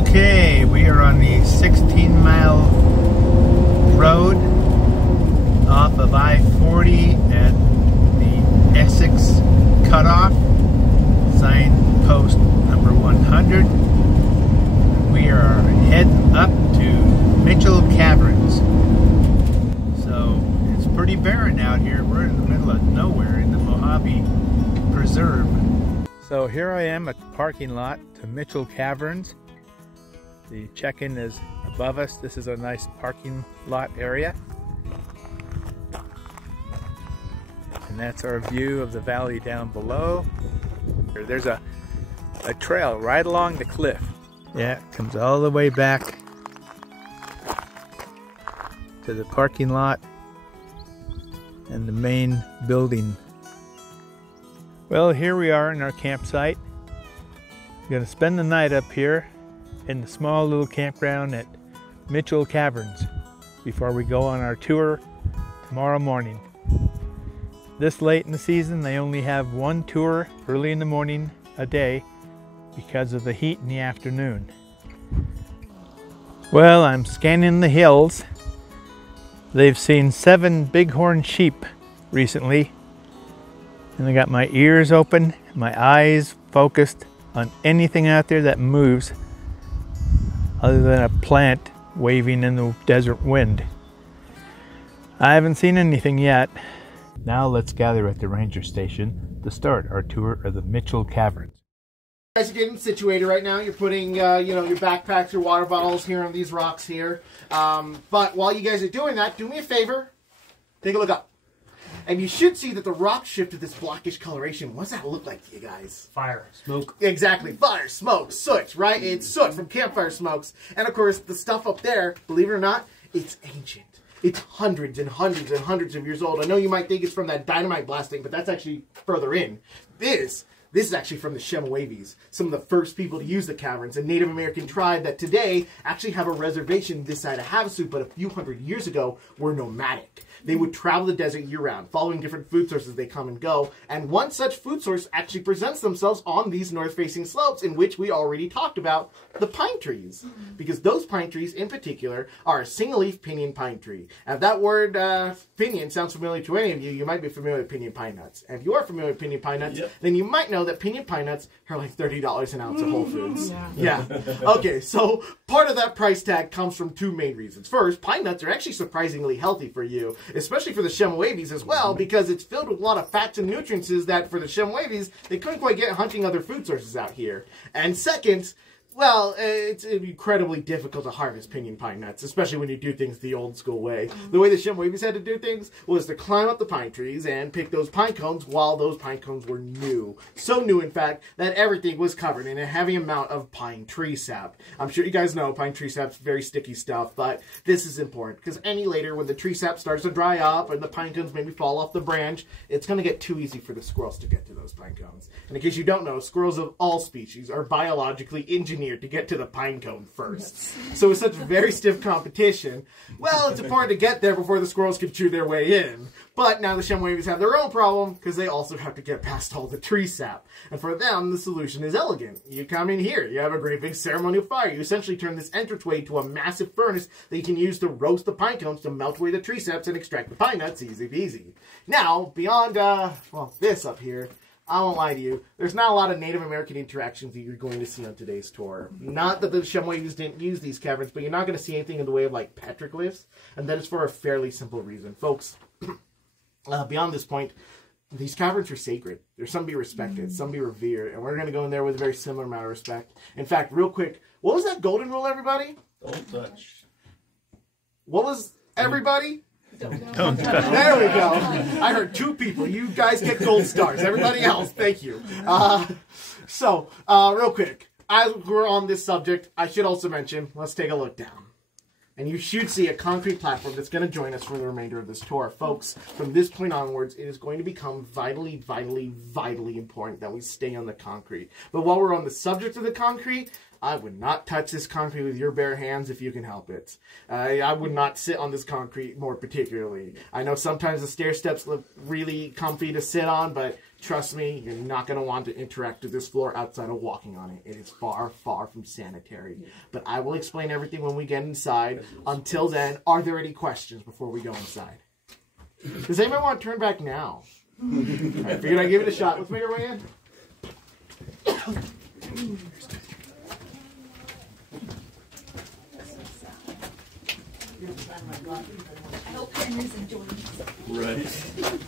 Okay, we are on the 16-mile road off of I-40 at the Essex cutoff, signpost number 100. We are heading up to Mitchell Caverns. So it's pretty barren out here. We're in the middle of nowhere in the Mojave Preserve. So here I am at the parking lot to Mitchell Caverns. The check-in is above us. This is a nice parking lot area. And that's our view of the valley down below. There's a trail right along the cliff. Yeah, it comes all the way back to the parking lot and the main building. Well, here we are in our campsite. We're going to spend the night up here in the small little campground at Mitchell Caverns before we go on our tour tomorrow morning. This late in the season, they only have one tour early in the morning a day because of the heat in the afternoon. Well, I'm scanning the hills. They've seen 7 bighorn sheep recently, and I got my ears open, my eyes focused on anything out there that moves other than a plant waving in the desert wind. I haven't seen anything yet. Now let's gather at the ranger station to start our tour of the Mitchell Caverns. You guys are getting situated right now. You're putting, your backpacks, your water bottles here on these rocks here. But while you guys are doing that, do me a favor. Take a look up. And you should see that the rocks shift to this blackish coloration. What's that look like to you guys? Fire, smoke. Exactly. Fire, smoke, soot, right? It's soot from campfire smokes. And of course, the stuff up there, believe it or not, it's ancient. It's hundreds and hundreds and hundreds of years old. I know you might think it's from that dynamite blasting, but that's actually further in. This is actually from the Semi-Nomads, some of the first people to use the caverns, a Native American tribe that today actually have a reservation this side of Havasu, but a few hundred years ago were nomadic. They would travel the desert year-round, following different food sources. They come and go, and one such food source actually presents themselves on these north-facing slopes, in which we already talked about, the pine trees. Because those pine trees, in particular, are a single-leaf pinyon pine tree. And if that word, pinyon, sounds familiar to any of you, you might be familiar with pinyon pine nuts. And if you are familiar with pinyon pine nuts, then you might know that pinyon pine nuts are like $30 an ounce at Whole Foods. Yeah. Okay, so part of that price tag comes from 2 main reasons. First, pine nuts are actually surprisingly healthy for you, especially for the Semi-Nomads as well, because it's filled with a lot of fats and nutrients that for the Semi-Nomads, they couldn't quite get hunting other food sources out here. And second, well, it's incredibly difficult to harvest pinyon pine nuts, especially when you do things the old school way. The way the Semi-Nomads had to do things was to climb up the pine trees and pick those pine cones while those pine cones were new. So new, in fact, that everything was covered in a heavy amount of pine tree sap. I'm sure you guys know pine tree sap's very sticky stuff, but this is important because any later when the tree sap starts to dry up and the pine cones maybe fall off the branch, it's going to get too easy for the squirrels to get to those pine cones. And in case you don't know, squirrels of all species are biologically engineered to get to the pine cone first. So with such very stiff competition, well, it's important to get there before the squirrels can chew their way in. But now the Semi-Nomads have their own problem because they also have to get past all the tree sap. And for them, the solution is elegant. You come in here, you have a great big ceremonial fire. You essentially turn this entranceway to a massive furnace that you can use to roast the pine cones to melt away the tree saps and extract the pine nuts easy peasy. Now, beyond, this up here, I won't lie to you, there's not a lot of Native American interactions that you're going to see on today's tour. Not that the Semi-Nomads didn't use these caverns, but you're not going to see anything in the way of, like, petroglyphs, and that is for a fairly simple reason. Folks, beyond this point, these caverns are sacred. There's some be respected, some be revered, and we're going to go in there with a very similar amount of respect. In fact, real quick, what was that golden rule, everybody? Don't touch. What was, everybody? Don't There we go. I heard 2 people. You guys get gold stars. Everybody else, thank you. Real quick, as we're on this subject, I should also mention, let's take a look down. And you should see a concrete platform that's going to join us for the remainder of this tour. Folks, from this point onwards, it is going to become vitally, vitally, vitally important that we stay on the concrete. But while we're on the subject of the concrete, I would not touch this concrete with your bare hands if you can help it. I would not sit on this concrete more particularly. I know sometimes the stair steps look really comfy to sit on, but Trust me, you're not going to want to interact with this floor outside of walking on it. It is far, far from sanitary. But I will explain everything when we get inside. Until then, are there any questions before we go inside? Does anybody want to turn back now? I figured I'd give it a shot. Let's make our way in. I hope Henry's enjoying this. Right.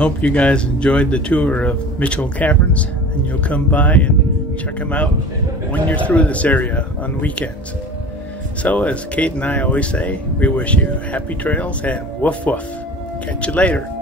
hope you guys enjoyed the tour of Mitchell Caverns, and you'll come by and check them out when you're through this area on weekends. So, as Kate and I always say, we wish you happy trails and woof woof. Catch you later.